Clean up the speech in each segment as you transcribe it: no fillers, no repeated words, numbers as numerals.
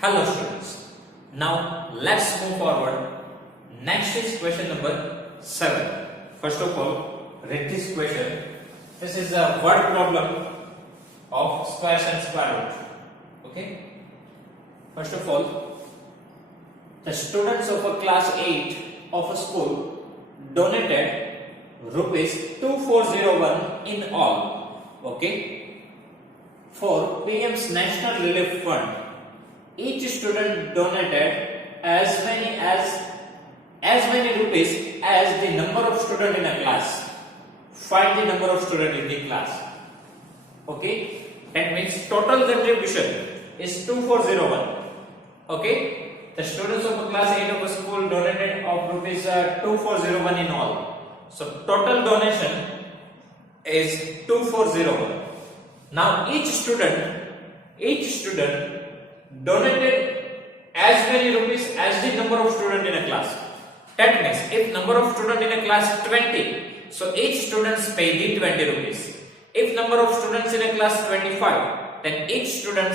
Hello students. Now let's move forward. Next is question number 7. First of all, read this question. This is a word problem of squares and square root. Okay. First of all, the students of a class 8 of a school donated rupees 2401 in all. Okay. For PM's National Relief Fund. Each student donated as many rupees as the number of students in a class. Find the number of students in the class. Okay, that means total contribution is 2401. Okay, the students of class 8 of a school donated of rupees 2401 in all. So total donation is 2401. Now each student donated as many rupees as the number of students in a class. That means if number of students in a class 20, so each student pay the 20 rupees. If number of students in a class 25, then each student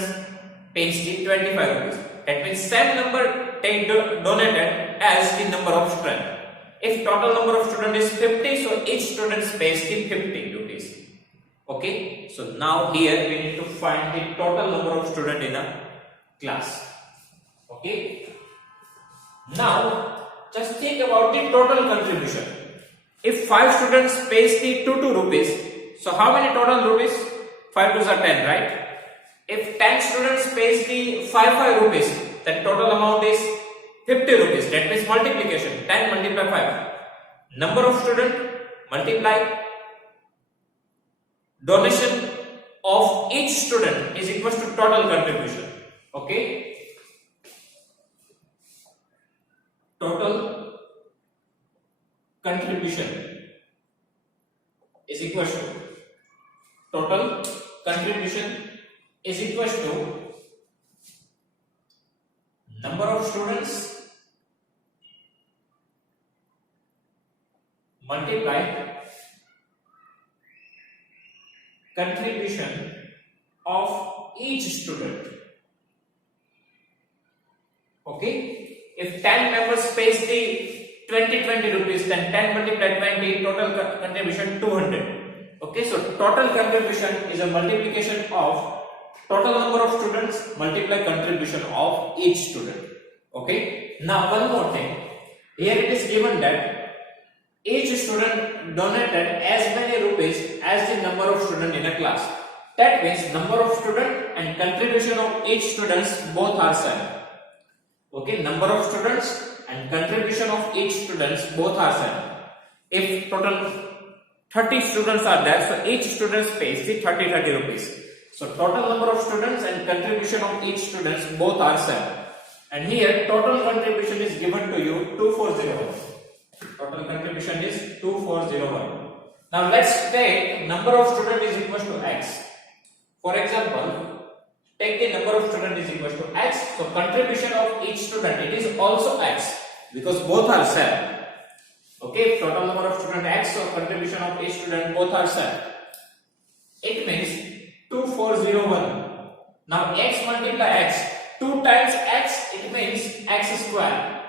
pays the 25 rupees. That means same number donated as the number of students. If total number of students is 50, so each student pays the 50 rupees. Okay, so now here we need to find the total number of students in a class. Okay, now just think about the total contribution. If 5 students pays the 2 rupees, so how many total rupees? 5 2s are 10, right? If 10 students pays the 5 rupees, then total amount is 50 rupees. That means multiplication, 10 multiplied 5. Number of students multiply donation of each student is equal to total contribution. Okay, total contribution is equal to total contribution is equal to number of students multiply contribution of each student. Okay, if 10 members pays the 20 rupees, then 10 multiplied 20, total contribution 200. Okay, so total contribution is a multiplication of total number of students multiply contribution of each student. Okay, now one more thing. Here it is given that each student donated as many rupees as the number of students in a class. That means number of students and contribution of each students both are same. Okay, number of students and contribution of each students both are same. If total 30 students are there, so each student pays the 30 rupees. So total number of students and contribution of each students both are same. And here total contribution is given to you 2401. Total contribution is 2401. Now let's take number of students is equal to x. For example, take the number of students is equal to x. So contribution of each student, it is also x because both are same. Okay, total number of student x, so contribution of each student both are same. It means 2401. Now x multiply x. 2 times x, it means x square.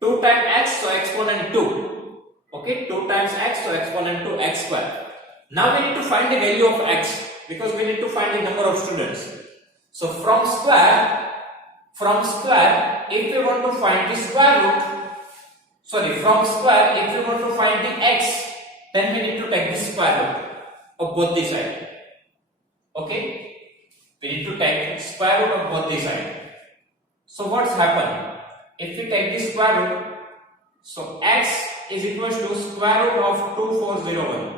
2 times x, so exponent 2. Okay, 2 times x, so exponent 2 x square. Now we need to find the value of x because we need to find the number of students. So from square, if we want to find the square root, from square, if we want to find the x, then we need to take the square root of both the sides. Okay, we need to take square root of both the sides. So what's happened? If we take the square root, so x is equal to square root of 2401.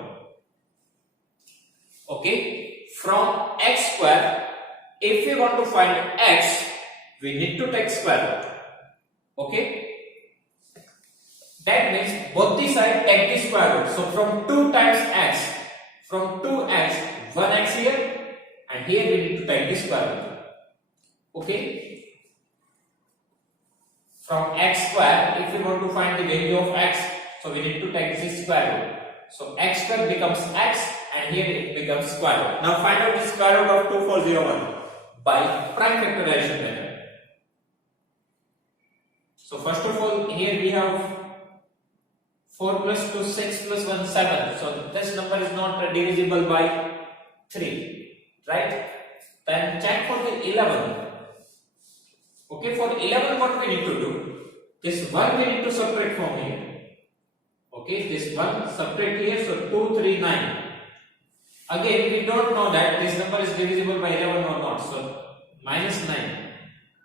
Okay, from x square, if we want to find x, we need to take square root. Okay, that means both the sides take the square root. So from 2 times x, from 2x, 1x here, and here we need to take the square root. Okay, from x square, if we want to find the value of x, so we need to take the square root. So x square becomes x and here it becomes square root. Now find out the square root of 2401. by prime factorization method. So first of all, here we have 4 plus 2, 6 plus 1, 7. So this number is not divisible by 3, right? Then check for the 11. Okay, for 11 what we need to do? This 1 we need to separate from here. Okay, this 1 separate here, so 2, 3, 9. Again, we don't know that this number is divisible by 11 or not. So minus 9.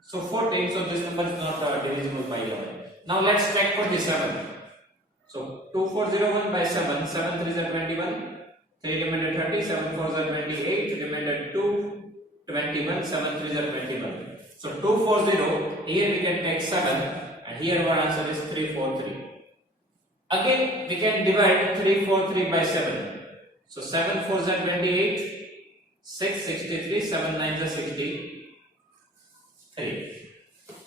So 14, so this number is not divisible by 11. Now let's check for the 7. So 2401 by 7, 7 3s are 21, 3 remainder 30, 7 4s are 28, remainder 2, 21, 7 3s are 21. So 240, here we can take 7 and here our answer is 343. Again we can divide 343 by 7. So 7 4s are 28, 6 63, 7 9s are 63.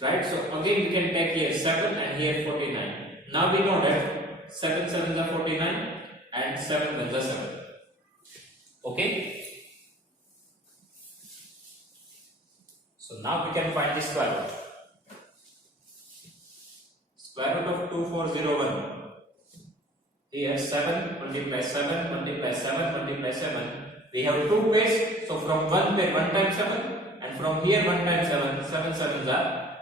Right? So again we can take here 7 and here 49. Now we know that 7 7s are 49 and 7 1s are 7. Okay? So now we can find the square root. Square root of 2401. Here 7 multiply 7 multiply 7 multiply 7. We have 2 ways. So from 1 pair 1 times 7 and from here 1 times 7. 7 7s are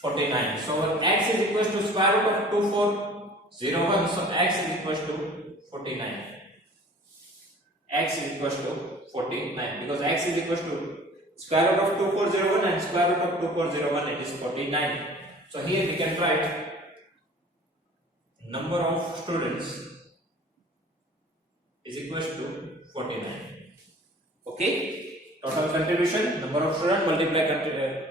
49. So our x is equal to square root of 2401. So x is equal to 49. X is equal to 49 because x is equal to square root of 2401 and square root of 2401, it is 49. So here we can write number of students is equal to 49. Okay? Total contribution, number of students multiply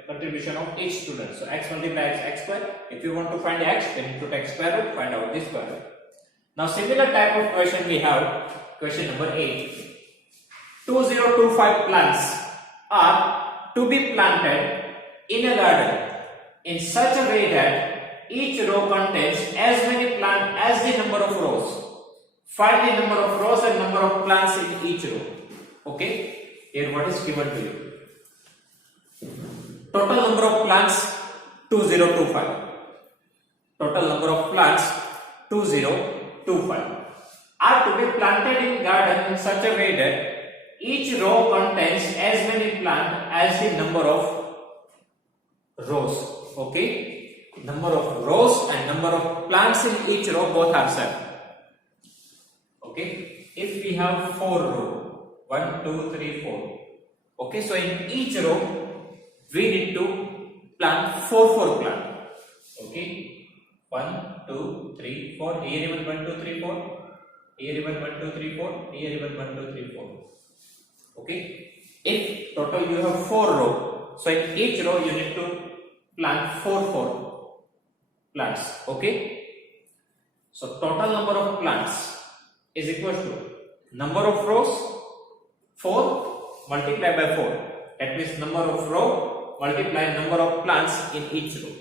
contribution of each student. So x multiply x square. If you want to find x, then you need to take square root, find out the square root. Now similar type of question we have, question number 8. 2025 plants are to be planted in a garden in such a way that each row contains as many plants as the number of rows. Find the number of rows and number of plants in each row. Okay? Here what is given to you? Total number of plants 2025. Total number of plants 2025 are to be planted in garden in such a way that each row contains as many plants as the number of rows. Okay? Number of rows and number of plants in each row both are 7. Okay? If we have 4 rows, 1, 2, 3, 4. Okay, so in each row we need to plant 4 plants. Okay, 1, 2, 3, 4. Here even 1, 2, 3, 4. Here even 1, 2, 3, 4. Here even 1, 2, 3, 4. Okay, if total you have 4 rows, so in each row you need to plant 4 plants. Okay, so total number of plants is equal to number of rows 4 multiplied by 4. That means number of row multiply number of plants in each row.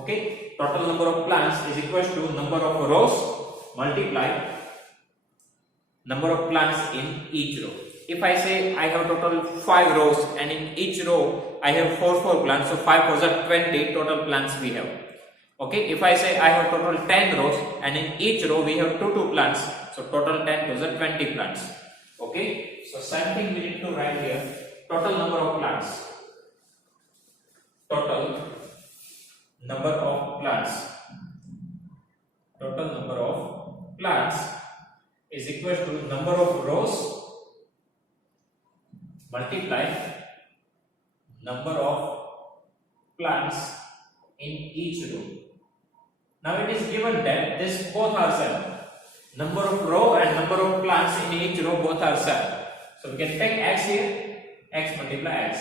Okay, total number of plants is equal to number of rows multiply number of plants in each row. If I say I have total 5 rows and in each row I have 4 plants, so 5 4s are 20 total plants we have. Okay, if I say I have total 10 rows and in each row we have 2 plants, so total 10 2s are 20 plants. Okay, so same thing we need to write here. Total number of plants. Total number of plants. Total number of plants is equal to number of rows multiply number of plants in each row. Now it is given that this both are 7. Number of row and number of plants in each row both are 7. So we can take x here, x multiply x.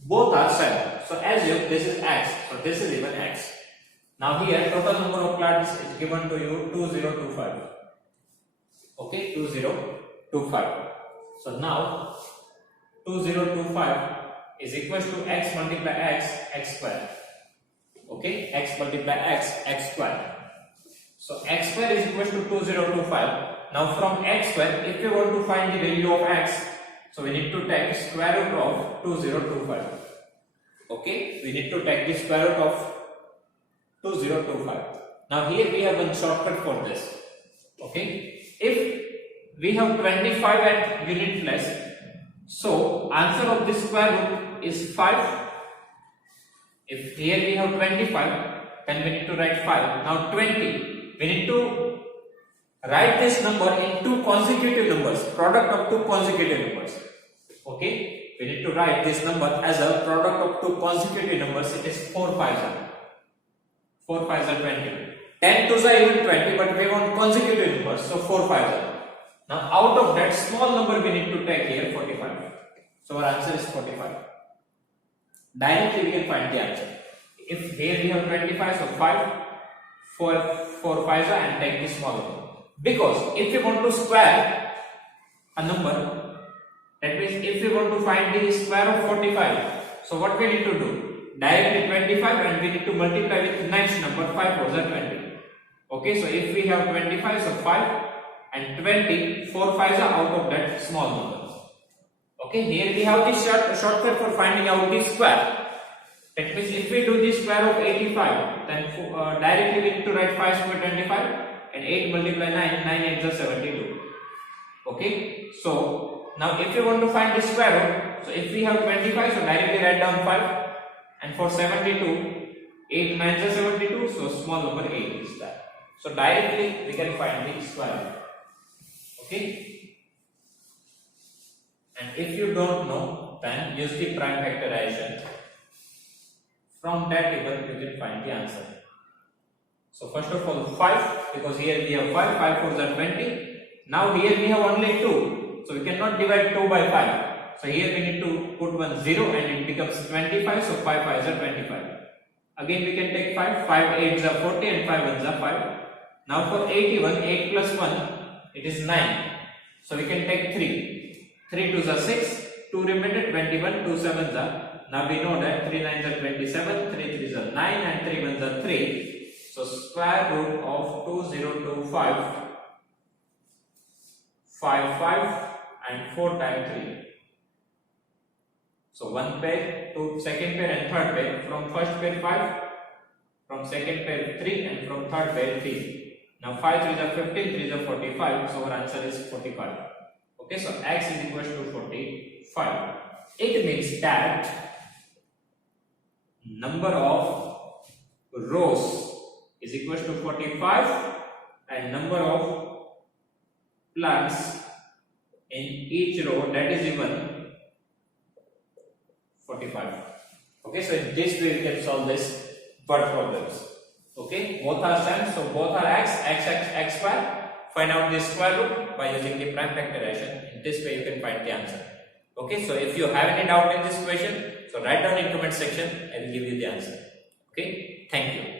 Both are 7. So assume this is x, so this is even x. Now here total number of plants is given to you 2025. Okay, 2025. So now 2025 is equal to x multiply x, x square. Okay, x multiply x, x square. So x square is equal to 2025. Now from x square, if you want to find the value of x, So we need to take square root of 2025. Okay, we need to take the square root of 2025. Now here we have one shortcut for this. Okay, if we have 25 at unit place, so answer of this square root is 5. If here we have 25, then we need to write 5. Now 20, we need to write this number in two consecutive numbers, product of two consecutive numbers. Okay, we need to write this number as a product of two consecutive numbers. It is 4 5s are 20. 10 2s are even 20, but we want consecutive numbers, so 4 5s are. Now out of that small number we need to take here 45. So our answer is 45. Directly we can find the answer. If here we have 25, so 5 4 5s are, and take the small number. Because if we want to square a number, that means if we want to find the square of 45, so what we need to do? Directly 25, and we need to multiply with next number, 5 4s are 20. Okay, so if we have 25, so 5 and 20, 4 5s are out of that small number. Okay, here we have the shortcut for finding out the square. That means if we do the square of 85, then directly we need to write 5 square 25, and 8 multiply 9, 9 8 is 72. Okay, so now if you want to find the square root, so if we have 25, so directly write down 5, and for 72, 8 9 is 72, so small number 8 is that. So directly we can find the square root. Okay, and if you don't know, then use the prime factorization. From that table you can find the answer. So first of all 5, because here we have 5 4s are 20. Now here we have only 2, so we cannot divide 2 by 5. So here we need to put one 0 and it becomes 25, so 5 5s are 25. Again we can take 5 8s are 40 and 5 1s are 5. Now for 81, 8 plus 1, it is 9. So we can take 3 2s are 6, 2 remainder 21, 2 7s are. Now we know that 3 9s are 27, 3 3s are 9 and 3 1s are 3. So square root of 2025, 5 5 and 4 times 3. So one pair to second pair and third pair. From first pair 5, from second pair 3, and from third pair 3. Now 5 3s are 15, 3s are 45. So our answer is 45. Okay, so x is equal to 45. It means that number of rows is equal to 45 and number of plants in each row, that is even 45. Okay, so in this way we can solve this word problems. Okay, both are same, so both are x square. Find out the square root by using the prime factorization. In this way you can find the answer. Okay, so if you have any doubt in this question, so write down in comment section, I will give you the answer. Okay, thank you.